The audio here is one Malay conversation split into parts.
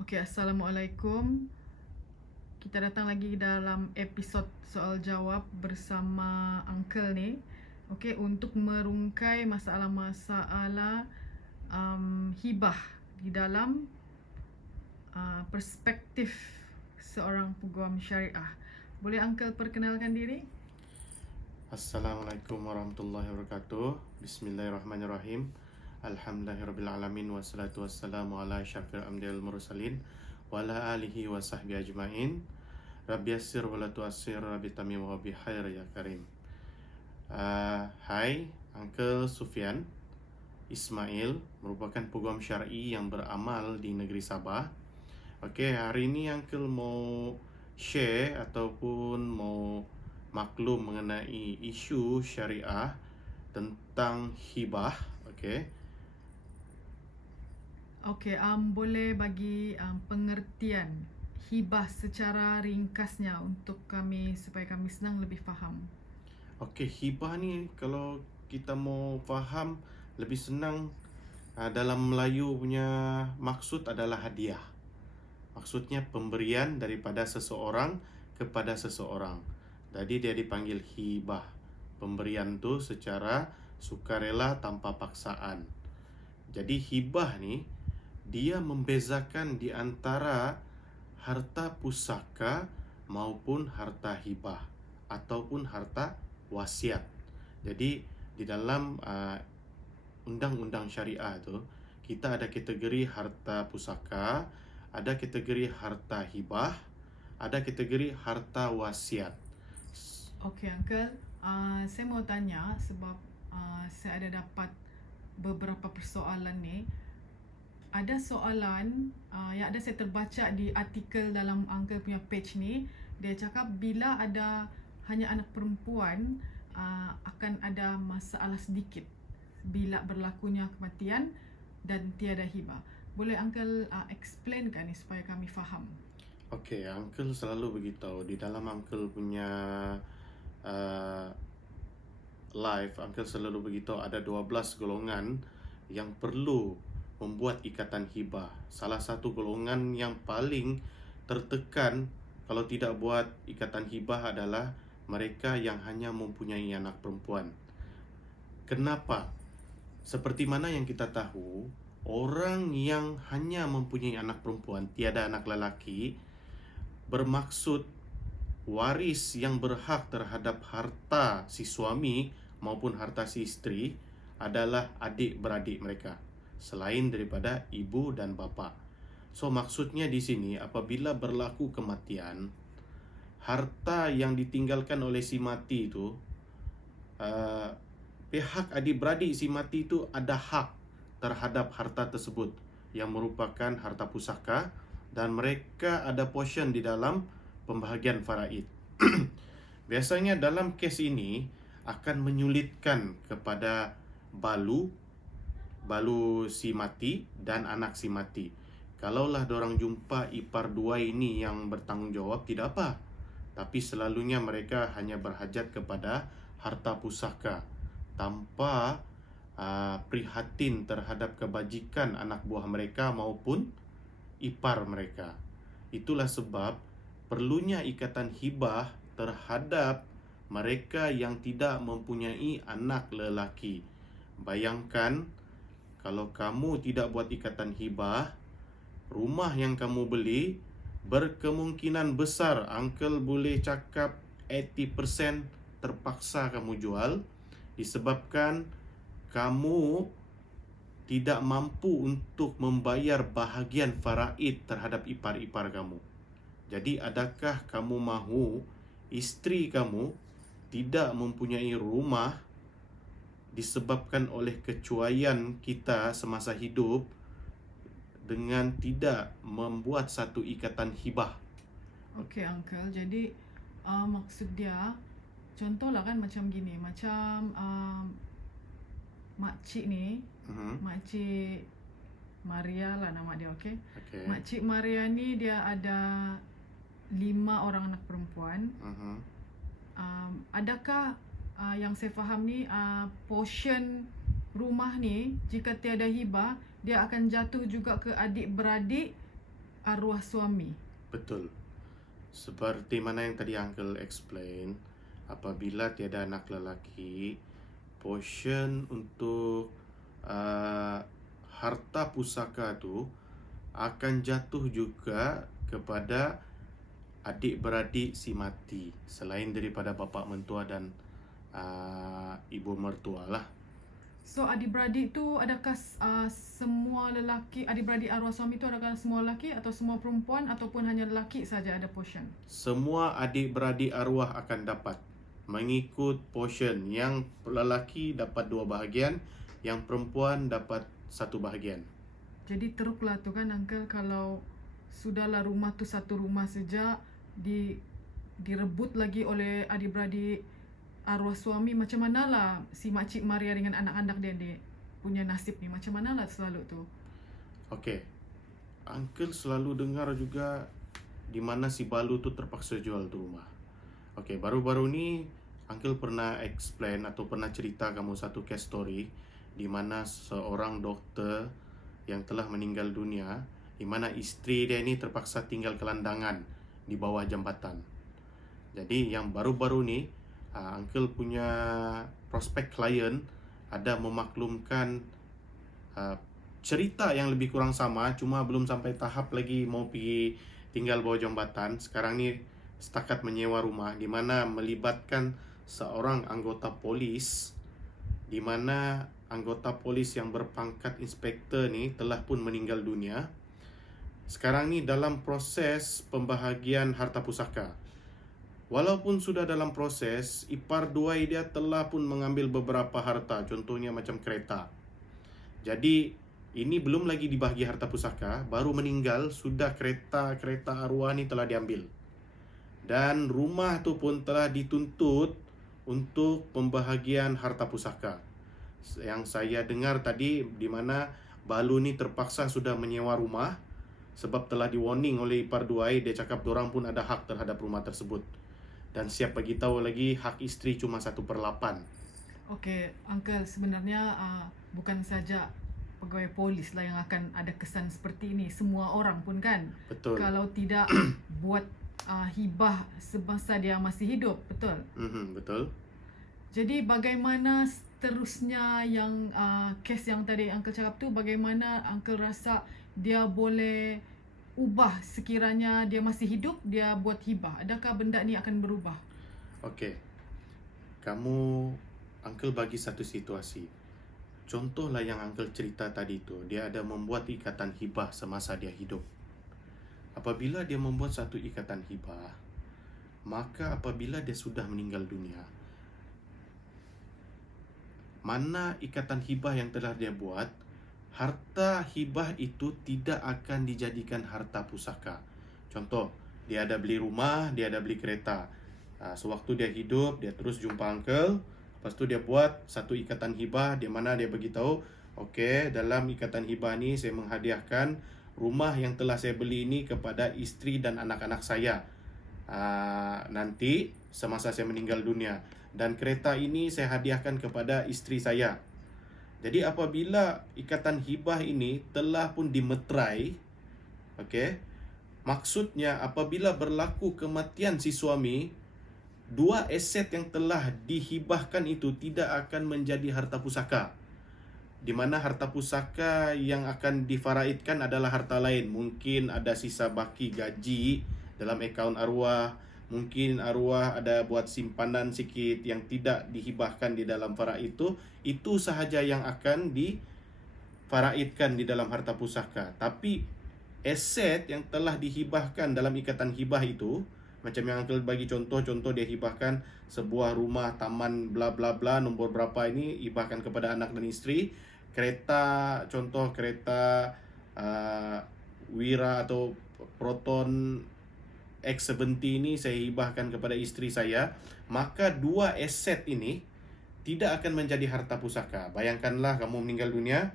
Okey, Assalamualaikum. Kita datang lagi dalam episod soal jawab bersama Uncle ni. Okey, untuk merungkai masalah-masalah hibah di dalam perspektif seorang peguam syariah. Boleh Uncle perkenalkan diri? Assalamualaikum warahmatullahi wabarakatuh. Bismillahirrahmanirrahim. Alhamdulillahirrabbilalamin. Wassalatu wassalamu ala syafir amdil mursalin wa ala alihi wa sahbihi ajma'in. Rabbi yassir wa la tu'assir. Rabbi tamim wa bihair ya karim. Hai, Uncle Sufyan Ismail, merupakan peguam syar'i yang beramal di negeri Sabah. Okey, hari ini Uncle mau share ataupun mau maklum mengenai isu syariah tentang hibah. Okey. Okey, boleh bagi pengertian hibah secara ringkasnya untuk kami supaya kami senang lebih faham. Okey, hibah ni kalau kita mau faham lebih senang, dalam Melayu punya maksud adalah hadiah. Maksudnya pemberian daripada seseorang kepada seseorang. Jadi dia dipanggil hibah. Pemberian tu secara sukarela tanpa paksaan. Jadi hibah ni dia membezakan di antara harta pusaka maupun harta hibah ataupun harta wasiat. Jadi di dalam undang-undang syariah tu kita ada kategori harta pusaka, ada kategori harta hibah, ada kategori harta wasiat. Okey Uncle, saya mau tanya sebab saya ada dapat beberapa persoalan ni. Ada soalan yang ada saya terbaca di artikel dalam Uncle punya page ni. Dia cakap bila ada hanya anak perempuan akan ada masalah sedikit bila berlakunya kematian dan tiada hibah. Boleh Uncle explainkan ni supaya kami faham? Okey, Uncle selalu beritahu di dalam Uncle punya live, Uncle selalu beritahu ada 12 golongan yang perlu membuat ikatan hibah. Salah satu golongan yang paling tertekan kalau tidak buat ikatan hibah adalah mereka yang hanya mempunyai anak perempuan. Kenapa? Seperti mana yang kita tahu, orang yang hanya mempunyai anak perempuan, tiada anak lelaki, bermaksud waris yang berhak terhadap harta si suami maupun harta si isteri adalah adik-beradik mereka, selain daripada ibu dan bapa. So maksudnya di sini apabila berlaku kematian, harta yang ditinggalkan oleh si mati itu, pihak adik-beradik si mati itu ada hak terhadap harta tersebut yang merupakan harta pusaka dan mereka ada portion di dalam pembahagian faraid. Biasanya dalam kes ini akan menyulitkan kepada balu si mati dan anak si mati. Kalaulah dorang jumpa ipar dua ini yang bertanggungjawab, tidak apa. Tapi selalunya mereka hanya berhajat kepada harta pusaka tanpa prihatin terhadap kebajikan anak buah mereka maupun ipar mereka. Itulah sebab perlunya ikatan hibah terhadap mereka yang tidak mempunyai anak lelaki. Bayangkan kalau kamu tidak buat ikatan hibah, rumah yang kamu beli berkemungkinan besar Uncle boleh cakap 80% terpaksa kamu jual disebabkan kamu tidak mampu untuk membayar bahagian faraid terhadap ipar-ipar kamu. Jadi adakah kamu mahu isteri kamu tidak mempunyai rumah disebabkan oleh kecuaian kita semasa hidup dengan tidak membuat satu ikatan hibah? Okey Uncle, jadi maksud dia contohlah kan macam gini, macam makcik ni, makcik Maria lah nama dia, okey. Okey. Makcik Maria ni dia ada 5 orang anak perempuan. Adakah yang saya faham ni portion rumah ni jika tiada hibah dia akan jatuh juga ke adik-beradik arwah suami. Betul. Seperti mana yang tadi Uncle explain, apabila tiada anak lelaki, portion untuk harta pusaka tu akan jatuh juga kepada adik-beradik si mati, selain daripada bapa mentua dan ibu mertua lah. So adik-beradik tu adakah semua lelaki, adik-beradik arwah suami tu adakah semua lelaki atau semua perempuan ataupun hanya lelaki saja ada portion? Semua adik-beradik arwah akan dapat mengikut portion. Yang lelaki dapat 2 bahagian, yang perempuan dapat 1 bahagian. Jadi teruklah tu kan Uncle, kalau sudahlah rumah tu satu rumah saja direbut lagi oleh adik-beradik arwah suami, macam manalah si Makcik Maria dengan anak-anak dia punya nasib ni, macam manalah selalu tu. Okey. Uncle selalu dengar juga di mana si Balu tu terpaksa jual tu rumah. Okey, baru-baru ni Uncle pernah explain atau pernah cerita kamu satu case story di mana seorang doktor yang telah meninggal dunia, di mana isteri dia ni terpaksa tinggal gelandangan di bawah jambatan. Jadi yang baru-baru ni Uncle punya prospek klien ada memaklumkan cerita yang lebih kurang sama, cuma belum sampai tahap lagi mau pergi tinggal bawah jambatan. Sekarang ni setakat menyewa rumah, di mana melibatkan seorang anggota polis, di mana anggota polis yang berpangkat inspektor ni telah pun meninggal dunia. Sekarang ni dalam proses pembahagian harta pusaka. Walaupun sudah dalam proses, ipar duai dia telah pun mengambil beberapa harta, contohnya macam kereta. Jadi ini belum lagi dibahagi harta pusaka, baru meninggal sudah kereta arwah ni telah diambil. Dan rumah tu pun telah dituntut untuk pembahagian harta pusaka. Yang saya dengar tadi, di mana Balu ni terpaksa sudah menyewa rumah sebab telah di-warning oleh ipar duai. Dia cakap dorang pun ada hak terhadap rumah tersebut. Dan siap bagi tahu lagi, hak isteri cuma 1/8. Okey, Uncle, sebenarnya bukan saja pegawai polis lah yang akan ada kesan seperti ini, semua orang pun kan. Betul. Kalau tidak buat hibah semasa dia masih hidup, betul? Betul. Jadi bagaimana seterusnya yang kes yang tadi Uncle cakap tu, bagaimana Uncle rasa dia boleh ubah sekiranya dia masih hidup, dia buat hibah? Adakah benda ni akan berubah? Okey. Uncle bagi satu situasi. Contohlah yang Uncle cerita tadi tu, dia ada membuat ikatan hibah semasa dia hidup. Apabila dia membuat satu ikatan hibah, maka apabila dia sudah meninggal dunia, mana ikatan hibah yang telah dia buat, harta hibah itu tidak akan dijadikan harta pusaka. Contoh, dia ada beli rumah, dia ada beli kereta. Sewaktu dia hidup, dia terus jumpa Uncle. Lepas tu dia buat satu ikatan hibah di mana dia beritahu, okey, dalam ikatan hibah ni saya menghadiahkan rumah yang telah saya beli ini kepada isteri dan anak-anak saya nanti semasa saya meninggal dunia. Dan kereta ini saya hadiahkan kepada isteri saya. Jadi apabila ikatan hibah ini telah pun dimeterai, okey, maksudnya apabila berlaku kematian si suami, 2 aset yang telah dihibahkan itu tidak akan menjadi harta pusaka. Di mana harta pusaka yang akan difaraidkan adalah harta lain. Mungkin ada sisa baki gaji dalam akaun arwah, mungkin arwah ada buat simpanan sikit yang tidak dihibahkan di dalam faraid itu sahaja yang akan difaraidkan di dalam harta pusaka. Tapi aset yang telah dihibahkan dalam ikatan hibah itu, macam yang Uncle bagi contoh dia hibahkan sebuah rumah taman bla bla bla nombor berapa ini, hibahkan kepada anak dan isteri. Kereta, contoh kereta Wira atau Proton X70 ini saya hibahkan kepada isteri saya, maka 2 aset ini tidak akan menjadi harta pusaka. Bayangkanlah kamu meninggal dunia,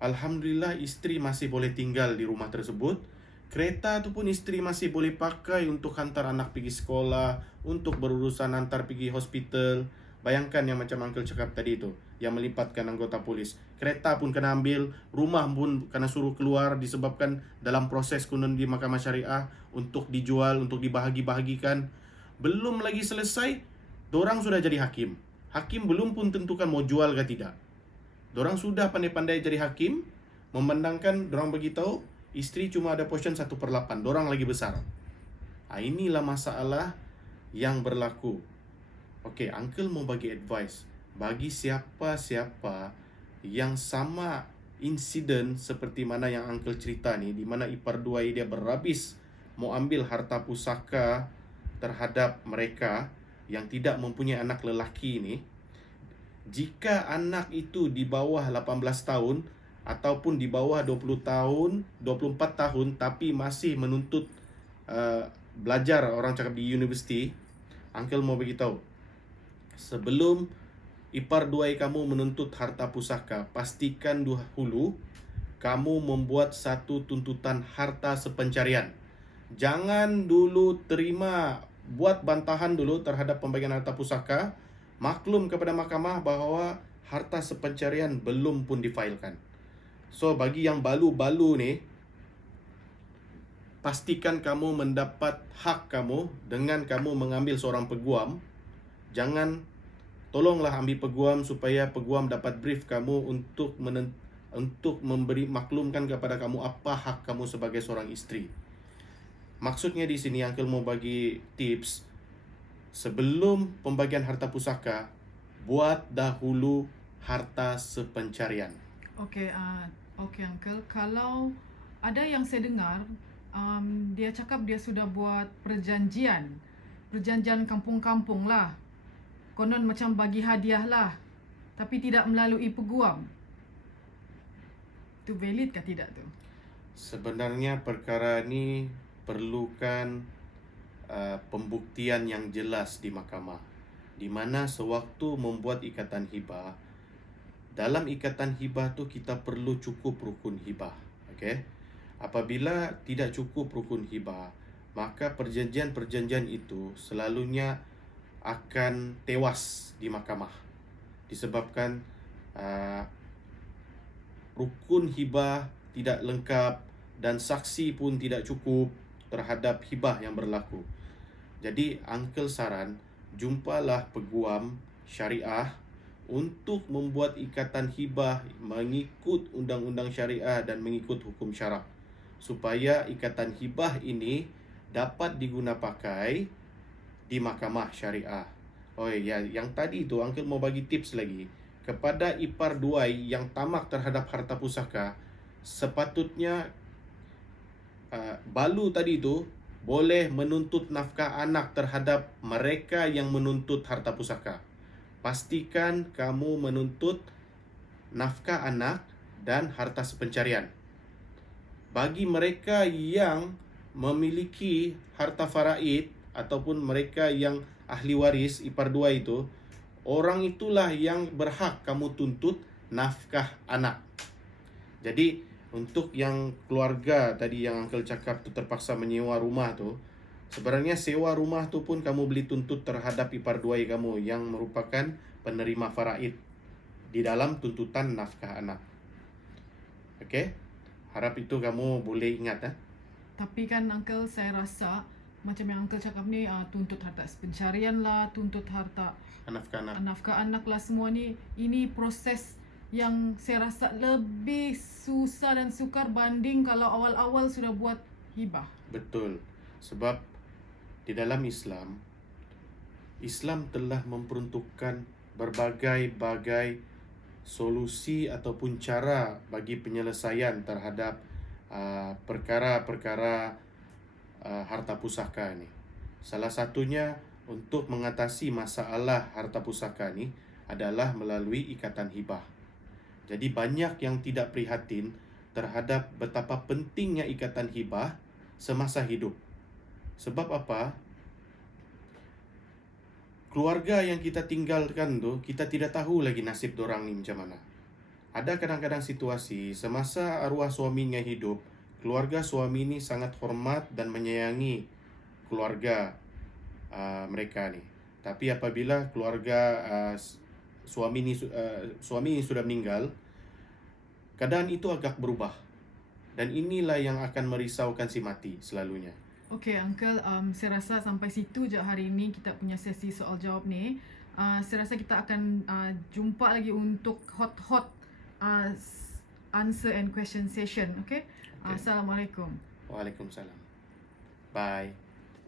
alhamdulillah isteri masih boleh tinggal di rumah tersebut. Kereta tu pun isteri masih boleh pakai untuk hantar anak pergi sekolah, untuk berurusan hantar pergi hospital, Bayangkan yang macam Uncle cakap tadi itu, yang melibatkan anggota polis. Kereta pun kena ambil, rumah pun kena suruh keluar disebabkan dalam proses kunon di Mahkamah Syariah untuk dijual, untuk dibahagi-bahagikan. Belum lagi selesai, dorang sudah jadi hakim. Hakim belum pun tentukan mau jual ke tidak. Dorang sudah pandai-pandai jadi hakim, memandangkan dorang beritahu isteri cuma ada portion 1/8, dorang lagi besar. Inilah masalah yang berlaku. Okey, Uncle mau bagi advice bagi siapa-siapa yang sama insiden seperti mana yang Uncle cerita ni, di mana ipar dua dia berhabis mau ambil harta pusaka terhadap mereka yang tidak mempunyai anak lelaki ni. Jika anak itu di bawah 18 tahun ataupun di bawah 20 tahun, 24 tahun tapi masih menuntut belajar, orang cakap di universiti, Uncle mau beritahu, sebelum ipar dua kamu menuntut harta pusaka, pastikan dahulu kamu membuat satu tuntutan harta sepencarian. Jangan dulu terima, buat bantahan dulu terhadap pembagian harta pusaka. Maklum kepada mahkamah bahawa harta sepencarian belum pun difailkan. So bagi yang balu-balu ni, pastikan kamu mendapat hak kamu dengan kamu mengambil seorang peguam. Jangan, tolonglah ambil peguam supaya peguam dapat brief kamu untuk memberi maklumkan kepada kamu apa hak kamu sebagai seorang isteri. Maksudnya di sini Uncle mau bagi tips, sebelum pembagian harta pusaka, buat dahulu harta sepencarian. Okey, Uncle. Kalau ada yang saya dengar, dia cakap dia sudah buat perjanjian kampung-kampung lah. Konon macam bagi hadiah lah, tapi tidak melalui peguam. Itu valid ke tidak tu? Sebenarnya perkara ni perlukan pembuktian yang jelas di mahkamah, di mana sewaktu membuat ikatan hibah, dalam ikatan hibah tu kita perlu cukup rukun hibah. Okey, apabila tidak cukup rukun hibah, maka perjanjian-perjanjian itu selalunya akan tewas di mahkamah disebabkan rukun hibah tidak lengkap dan saksi pun tidak cukup terhadap hibah yang berlaku. Jadi Uncle saran, jumpalah peguam syariah untuk membuat ikatan hibah mengikut undang-undang syariah dan mengikut hukum syarak, supaya ikatan hibah ini dapat diguna pakai di mahkamah syariah. Oh ya, yang tadi tu Uncle mau bagi tips lagi kepada ipar duai yang tamak terhadap harta pusaka. Sepatutnya balu tadi tu boleh menuntut nafkah anak terhadap mereka yang menuntut harta pusaka. Pastikan kamu menuntut nafkah anak dan harta sepencarian. Bagi mereka yang memiliki harta faraid ataupun mereka yang ahli waris ipar dua itu, orang itulah yang berhak kamu tuntut nafkah anak. Jadi untuk yang keluarga tadi yang Uncle cakap tu terpaksa menyewa rumah tu, sebenarnya sewa rumah tu pun kamu boleh tuntut terhadap ipar duai kamu yang merupakan penerima faraid di dalam tuntutan nafkah anak. Okey? Harap itu kamu boleh ingat. Tapi kan Uncle, saya rasa macam yang Uncle cakap ni, tuntut harta pencarian lah, tuntut harta nafkah anak lah, semua ni, ini proses yang saya rasa lebih susah dan sukar banding kalau awal-awal sudah buat hibah. Betul. Sebab di dalam Islam telah memperuntukkan berbagai-bagai solusi ataupun cara bagi penyelesaian terhadap perkara-perkara harta pusaka ni. Salah satunya untuk mengatasi masalah harta pusaka ni adalah melalui ikatan hibah. Jadi banyak yang tidak prihatin terhadap betapa pentingnya ikatan hibah semasa hidup. Sebab apa? Keluarga yang kita tinggalkan tu, kita tidak tahu lagi nasib dorang ni macam mana. Ada kadang-kadang situasi semasa arwah suaminya hidup, keluarga suami ni sangat hormat dan menyayangi keluarga mereka ni. Tapi apabila keluarga suami ini sudah meninggal, keadaan itu agak berubah. Dan inilah yang akan merisaukan si mati selalunya. Okey Uncle, saya rasa sampai situ je hari ini kita punya sesi soal jawab ni. Saya rasa kita akan jumpa lagi untuk hot answer and question session. Okay? Okay. Assalamualaikum. Waalaikumsalam. Bye.